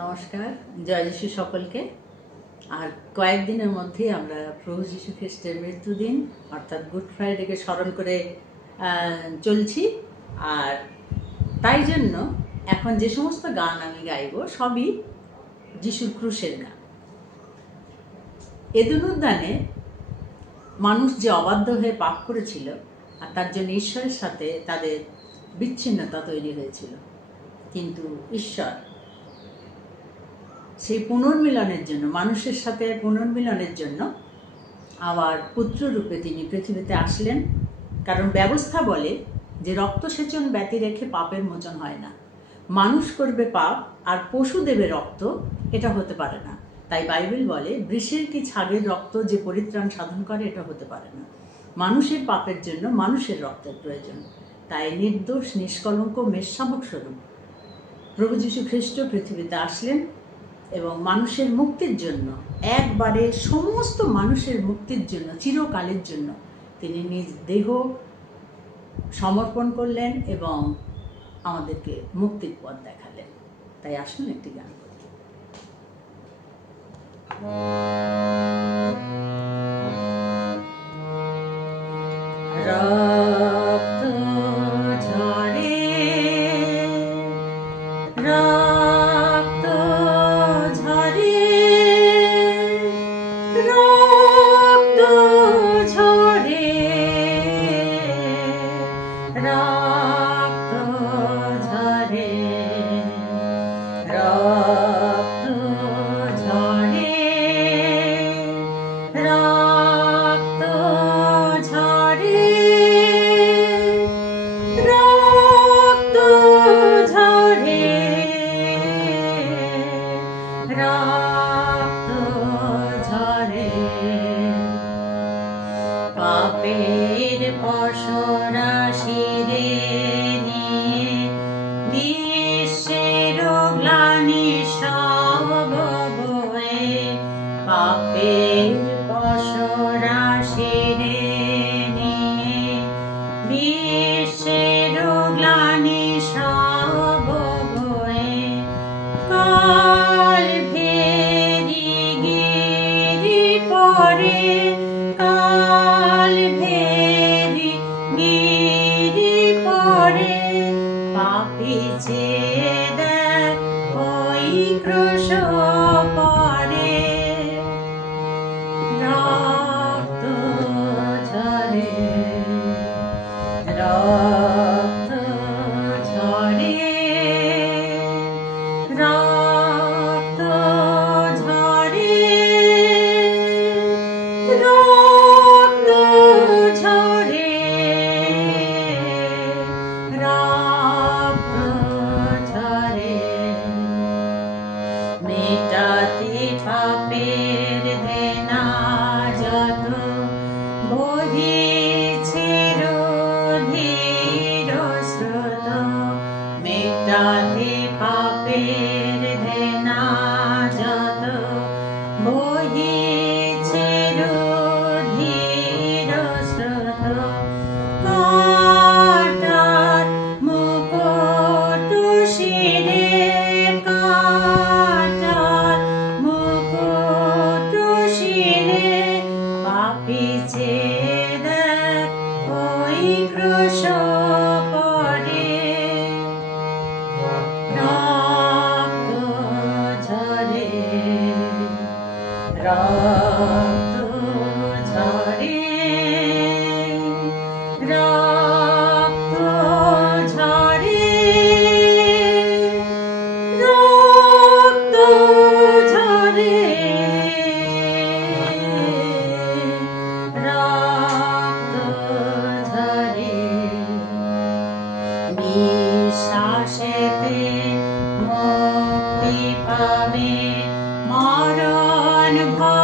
নমস্কার, জয় যিশু সকলকে। আর কয়েকদিনের মধ্যেই আমরা প্রভু যিশু খ্রিস্টের মৃত্যুদিন অর্থাৎ গুড ফ্রাইডেকে স্মরণ করে চলছি। আর তাই জন্য এখন যে সমস্ত গান আমি গাইব সবই যিশুর ক্রুশের গান। এদেন উদ্যানে মানুষ যে অবাধ্য হয়ে পাপ করেছিল আর তার জন্য ঈশ্বরের সাথে তাদের বিচ্ছিন্নতা তৈরি হয়েছিল, কিন্তু ঈশ্বর সেই পুনর্মিলনের জন্য, মানুষের সাথে পুনর্মিলনের জন্য আবার পুত্ররূপে তিনি পৃথিবীতে আসলেন। কারণ ব্যবস্থা বলে যে রক্তসেচন ব্যতি রেখে পাপের মোচন হয় না। মানুষ করবে পাপ আর পশু দেবে রক্ত, এটা হতে পারে না। তাই বাইবেল বলে বৃষের কি ছাগের রক্ত যে পরিত্রাণ সাধন করে, এটা হতে পারে না। মানুষের পাপের জন্য মানুষের রক্তের প্রয়োজন। তাই নির্দোষ নিষ্কলঙ্ক মেষশাবক স্বরূপ প্রভু যীশু খ্রিস্ট পৃথিবীতে আসলেন এবং মানুষের মুক্তির জন্য, একবারে সমস্ত মানুষের মুক্তির জন্য, চিরকালের জন্য তিনি নিজ দেহ সমর্পণ করলেন এবং আমাদেরকে মুক্তির পথ দেখালেন। তাই আসুন একটি গান করি। রক্ত ঝরে, রক্ত ঝরে, রক্ত ঝরে, রক্ত ঝরে, রক্ত ঝরে, রক্ত ঝরে, রক্ত ঝরে, রক্ত ঝরে। পাপের পশরা শিরে নিয়ে বিশ্বের গ্লানি সব বয়ে, পাপের পশরা শিরে নিয়ে বিশ্বের গ্লানি সব বয়ে, কাল ভেরি গিরি পরে, কাল ভেরি গিরি পরে, পাপী চেয়ে দেখ ওই ক্রুশ পরে। রক্ত ঝরে, রক্ত ঝরে, রক্ত ঝরে, রক্ত ঝরে, রক্ত ঝরে। মেটাতে পাপের দেনা যত বহিছে রুধির স্রোত, মেটাতে পাপের দেনা যত বহিছে রুধির স্রোত, কাঁটার মুকুট শিরে, কাঁটার মুকুট শিরে, পাপী চেয়ে দেখ ওই ক্রুশ পরে। রক্ত ঝরে, রক্ত ঝরে, রক্ত ঝরে, রক্ত ঝরে, রক্ত ঝরে। বিশ্বাসেতে মুক্তি পাবে মরণ ভয়